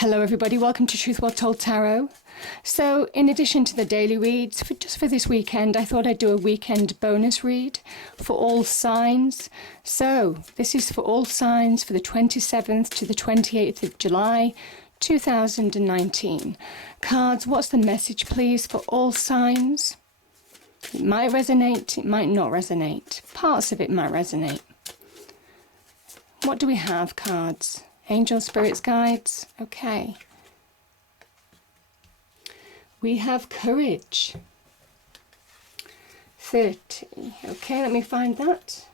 Hello everybody, welcome to Truth Well Told Tarot. So in addition to the daily reads, just for this weekend, I thought I'd do a weekend bonus read for all signs. So this is for all signs for the 27th to the 28th of July 2019. Cards, what's the message please for all signs? It might resonate, it might not resonate. Parts of it might resonate. What do we have, cards? Angel, spirits, guides. Okay. We have courage. 30. Okay, let me find that.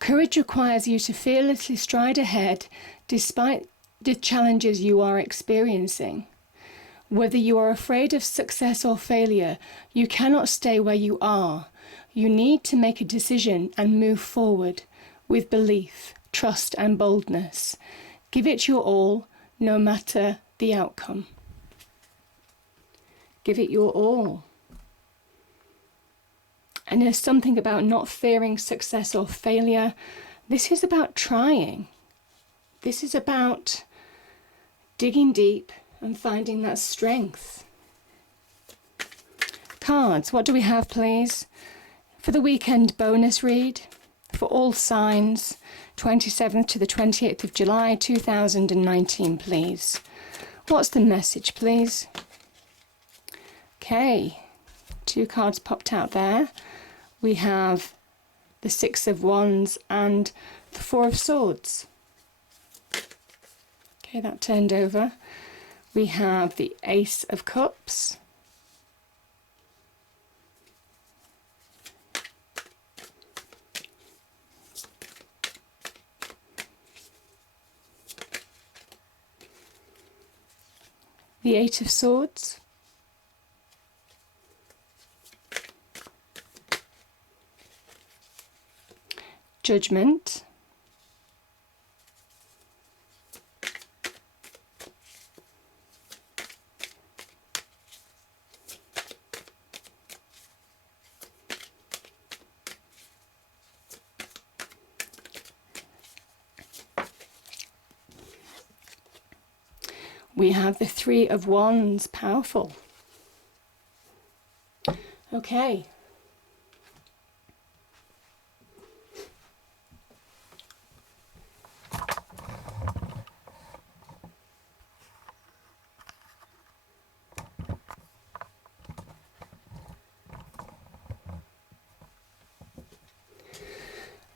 Courage requires you to fearlessly stride ahead despite the challenges you are experiencing. Whether you are afraid of success or failure, you cannot stay where you are. You need to make a decision and move forward with belief, trust and boldness. Give it your all, no matter the outcome. Give it your all. And there's something about not fearing success or failure. This is about trying. This is about digging deep and finding that strength. Cards, what do we have please? For the weekend bonus read, for all signs, 27th to the 28th of July 2019, please. What's the message, please? Okay, 2 cards popped out there. We have the 6 of Wands and the 4 of Swords. Okay, that turned over. We have the Ace of Cups. The 8 of Swords, Judgment, we have the 3 of Wands, powerful. Okay.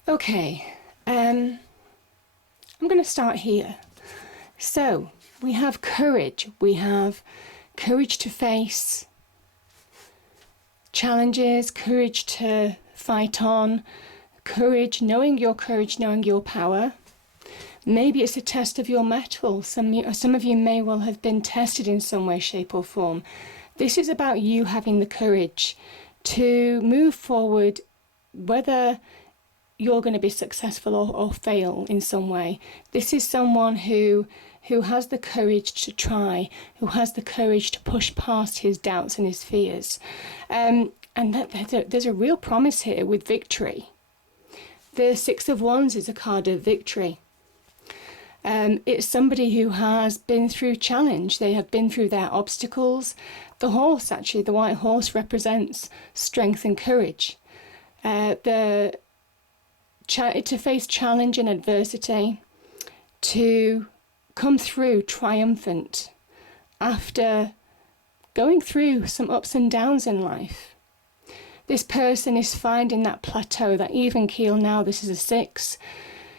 Okay, I'm going to start here. So, we have courage. We have courage to face challenges, courage to fight on, courage, knowing your power. Maybe it's a test of your mettle. Some of you may well have been tested in some way, shape or form. This is about you having the courage to move forward, whether you're going to be successful or fail in some way. This is someone who has the courage to try, who has the courage to push past his doubts and his fears. And there's a real promise here with victory. The 6 of Wands is a card of victory. It's somebody who has been through challenge. They have been through their obstacles. The horse, actually, the white horse, represents strength and courage. To face challenge and adversity, to come through triumphant after going through some ups and downs in life. This person is finding that plateau, that even keel now. This is a 6.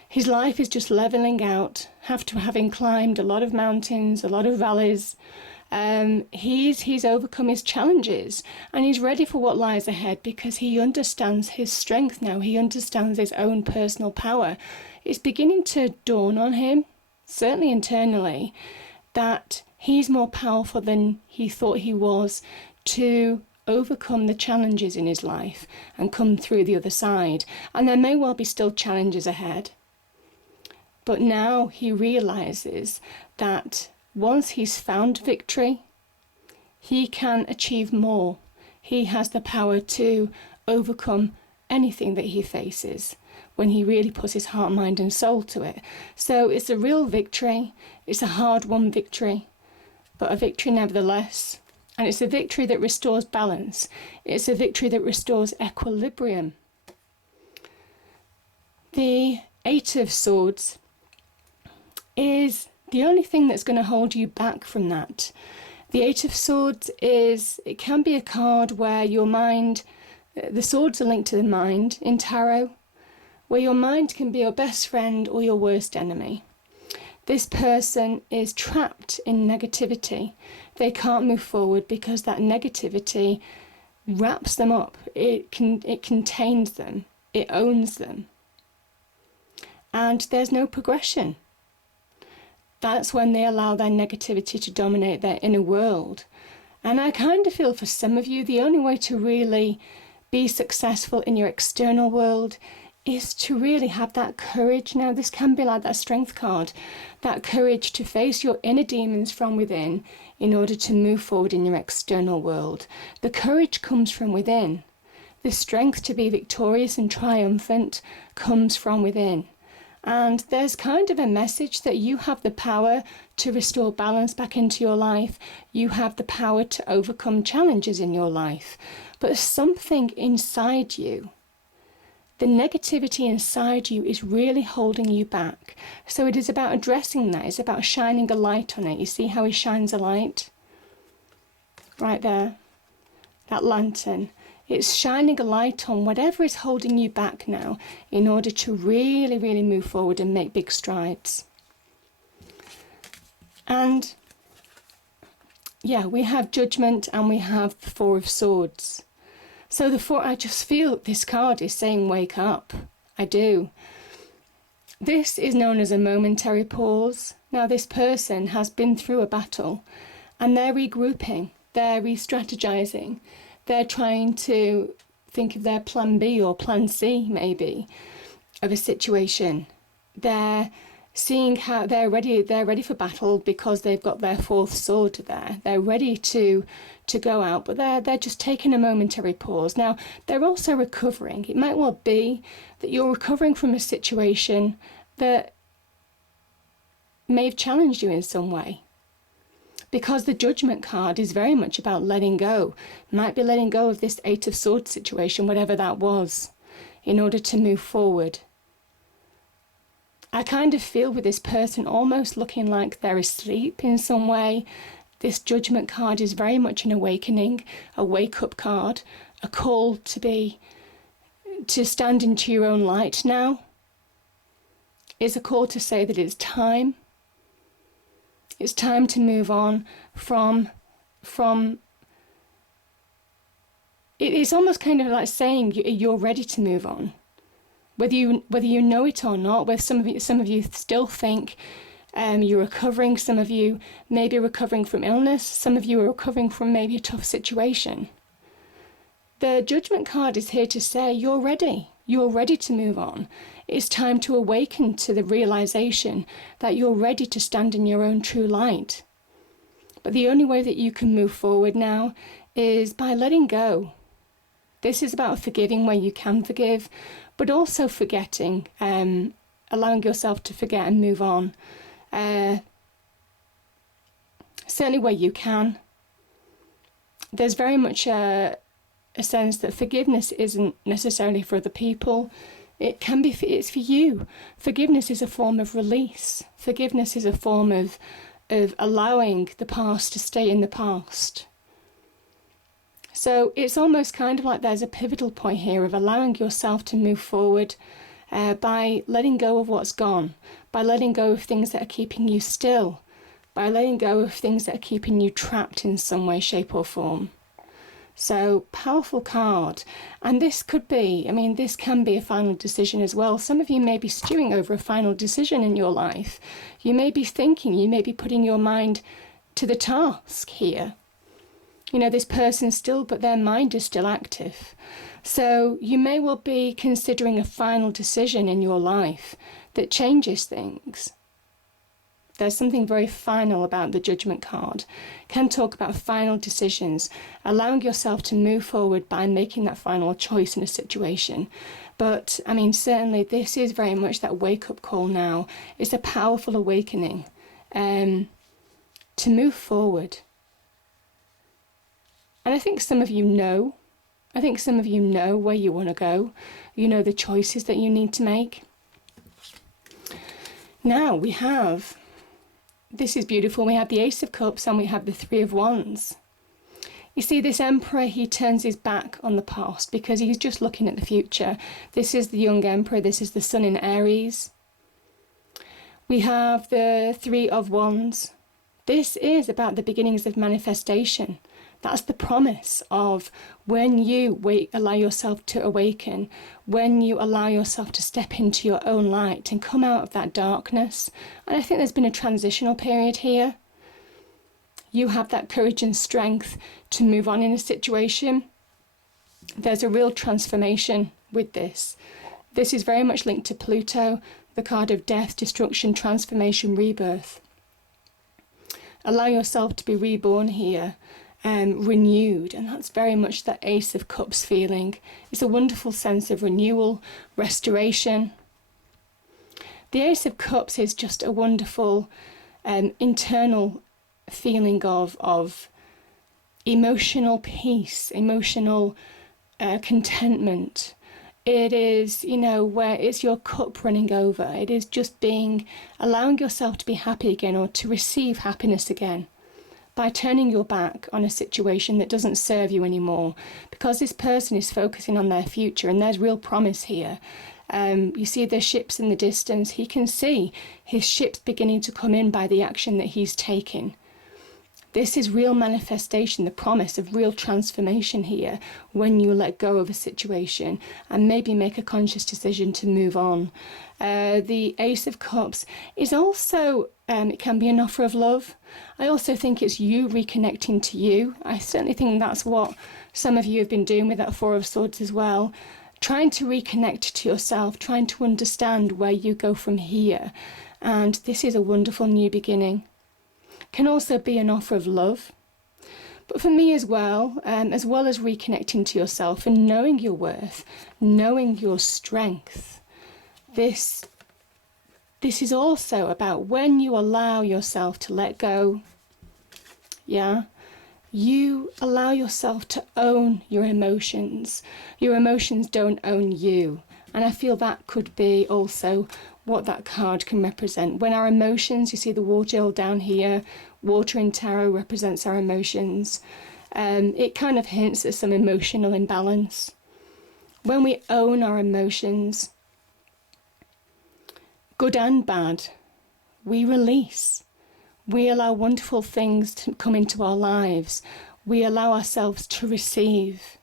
His life is just leveling out after having climbed a lot of mountains, a lot of valleys. He's overcome his challenges and he's ready for what lies ahead because he understands his strength now. He understands his own personal power. It's beginning to dawn on him, certainly internally, that he's more powerful than he thought he was to overcome the challenges in his life and come through the other side. And there may well be still challenges ahead. But now he realizes that once he's found victory, he can achieve more. He has the power to overcome anything that he faces, when he really puts his heart, mind and soul to it. So it's a real victory. It's a hard-won victory, but a victory nevertheless. And it's a victory that restores balance. It's a victory that restores equilibrium. The Eight of Swords is the only thing that's going to hold you back from that. The Eight of Swords it can be a card where your mind, the swords are linked to the mind in tarot, where your mind can be your best friend or your worst enemy. This person is trapped in negativity. They can't move forward because that negativity wraps them up. It contains them. It owns them. And there's no progression. That's when they allow their negativity to dominate their inner world. And I kind of feel for some of you, the only way to really be successful in your external world is to really have that courage. Now, this can be like that strength card, that courage to face your inner demons from within in order to move forward in your external world. The courage comes from within. The strength to be victorious and triumphant comes from within. And there's kind of a message that you have the power to restore balance back into your life. You have the power to overcome challenges in your life. But something inside you, the negativity inside you, is really holding you back. So it is about addressing that. It's about shining a light on it. You see how he shines a light? Right there. That lantern. It's shining a light on whatever is holding you back now in order to really, really move forward and make big strides. And yeah, we have Judgment and we have the Four of Swords. So I just feel this card is saying wake up. I do. This is known as a momentary pause. Now this person has been through a battle and they're regrouping, they're re-strategizing, they're trying to think of their plan B or plan C maybe of a situation. They're seeing how they're ready for battle because they've got their fourth sword there. They're ready to go out, but they're just taking a momentary pause. Now, they're also recovering. It might well be that you're recovering from a situation that may have challenged you in some way. Because the Judgment card is very much about letting go. Might be letting go of this Eight of Swords situation, whatever that was, in order to move forward. I kind of feel with this person almost looking like they're asleep in some way. This Judgment card is very much an awakening, a wake-up card, a call to stand into your own light now. It's a call to say that it's time. It's time to move on from it's almost kind of like saying you're ready to move on. Whether you know it or not, whether some of you still think you're recovering, some of you may be recovering from illness, some of you are recovering from maybe a tough situation. The Judgment card is here to say you're ready. You're ready to move on. It's time to awaken to the realization that you're ready to stand in your own true light. But the only way that you can move forward now is by letting go. This is about forgiving where you can forgive, but also forgetting, allowing yourself to forget and move on. Certainly where you can. There's very much a sense that forgiveness isn't necessarily for other people. It can be, it's for you. Forgiveness is a form of release. Forgiveness is a form of allowing the past to stay in the past. So it's almost kind of like there's a pivotal point here of allowing yourself to move forward by letting go of what's gone, by letting go of things that are keeping you still, by letting go of things that are keeping you trapped in some way, shape or form. So, powerful card. And this could be, this can be a final decision as well. Some of you may be stewing over a final decision in your life. You may be thinking, you may be putting your mind to the task here. This person still, but their mind is still active. So, you may well be considering a final decision in your life that changes things. There's something very final about the Judgment card. Can talk about final decisions, allowing yourself to move forward by making that final choice in a situation. But, I mean, certainly this is very much that wake-up call now. It's a powerful awakening to move forward. And I think some of you know. I think some of you know where you want to go. You know the choices that you need to make. Now we have, this is beautiful, we have the Ace of Cups and we have the Three of Wands. You see, this Emperor, he turns his back on the past because he's just looking at the future. This is the young Emperor, this is the Sun in Aries. We have the Three of Wands. This is about the beginnings of manifestation. That's the promise of when you allow yourself to awaken, when you allow yourself to step into your own light and come out of that darkness. And I think there's been a transitional period here. You have that courage and strength to move on in a situation. There's a real transformation with this. This is very much linked to Pluto, the card of death, destruction, transformation, rebirth. Allow yourself to be reborn here. Renewed, and that's very much that Ace of Cups feeling. It's a wonderful sense of renewal, restoration. The Ace of Cups is just a wonderful internal feeling of emotional peace, emotional contentment. It is, you know, where it's your cup running over. It is just allowing yourself to be happy again, or to receive happiness again, by turning your back on a situation that doesn't serve you anymore, because this person is focusing on their future and there's real promise here. You see the ships in the distance. He can see his ships beginning to come in by the action that he's taking. This is real manifestation, the promise of real transformation here when you let go of a situation and maybe make a conscious decision to move on. The Ace of Cups is also, it can be an offer of love. I also think it's you reconnecting to you. I certainly think that's what some of you have been doing with that Four of Swords as well. Trying to reconnect to yourself, trying to understand where you go from here. And this is a wonderful new beginning. Can also be an offer of love. But for me as well as reconnecting to yourself and knowing your worth, knowing your strength, this is also about when you allow yourself to let go, you allow yourself to own your emotions. Your emotions don't own you. And I feel that could be also what that card can represent. When our emotions, you see the water down here, water in tarot represents our emotions. It kind of hints at some emotional imbalance. When we own our emotions, good and bad, we release. We allow wonderful things to come into our lives. We allow ourselves to receive.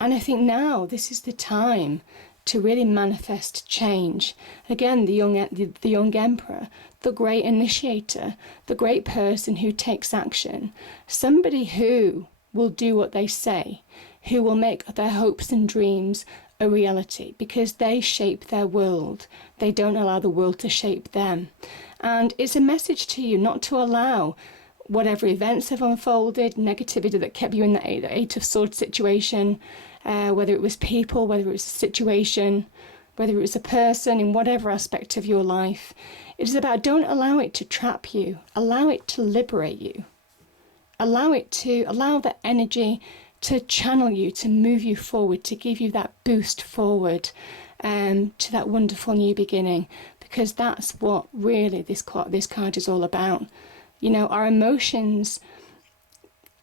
And I think now this is the time to really manifest change. Again, the young Emperor, the great initiator, the great person who takes action, somebody who will do what they say, who will make their hopes and dreams a reality, because they shape their world. They don't allow the world to shape them. And it's a message to you not to allow whatever events have unfolded, negativity that kept you in the Eight of Swords situation, whether it was people, whether it was a situation, whether it was a person, in whatever aspect of your life. It is about, don't allow it to trap you. Allow it to liberate you. Allow the energy to channel you, to move you forward, to give you that boost forward to that wonderful new beginning. Because that's what really this card is all about. You know, our emotions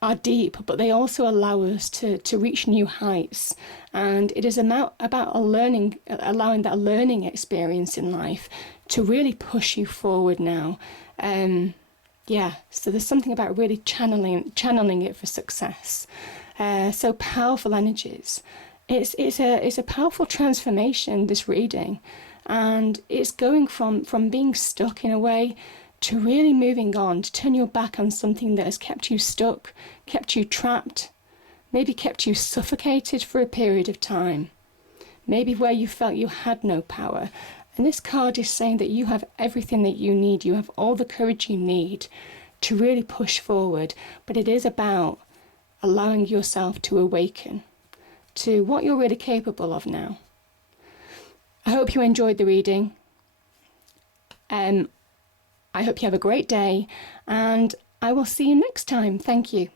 are deep, but they also allow us to reach new heights. And it is allowing that learning experience in life to really push you forward now. So there's something about really channeling it for success. So powerful energies. It's a powerful transformation, this reading. And it's going from being stuck in a way to really moving on, to turn your back on something that has kept you stuck, kept you trapped, maybe kept you suffocated for a period of time, maybe where you felt you had no power. And this card is saying that you have everything that you need. You have all the courage you need to really push forward. But it is about allowing yourself to awaken to what you're really capable of now. I hope you enjoyed the reading. I hope you have a great day, and I will see you next time. Thank you.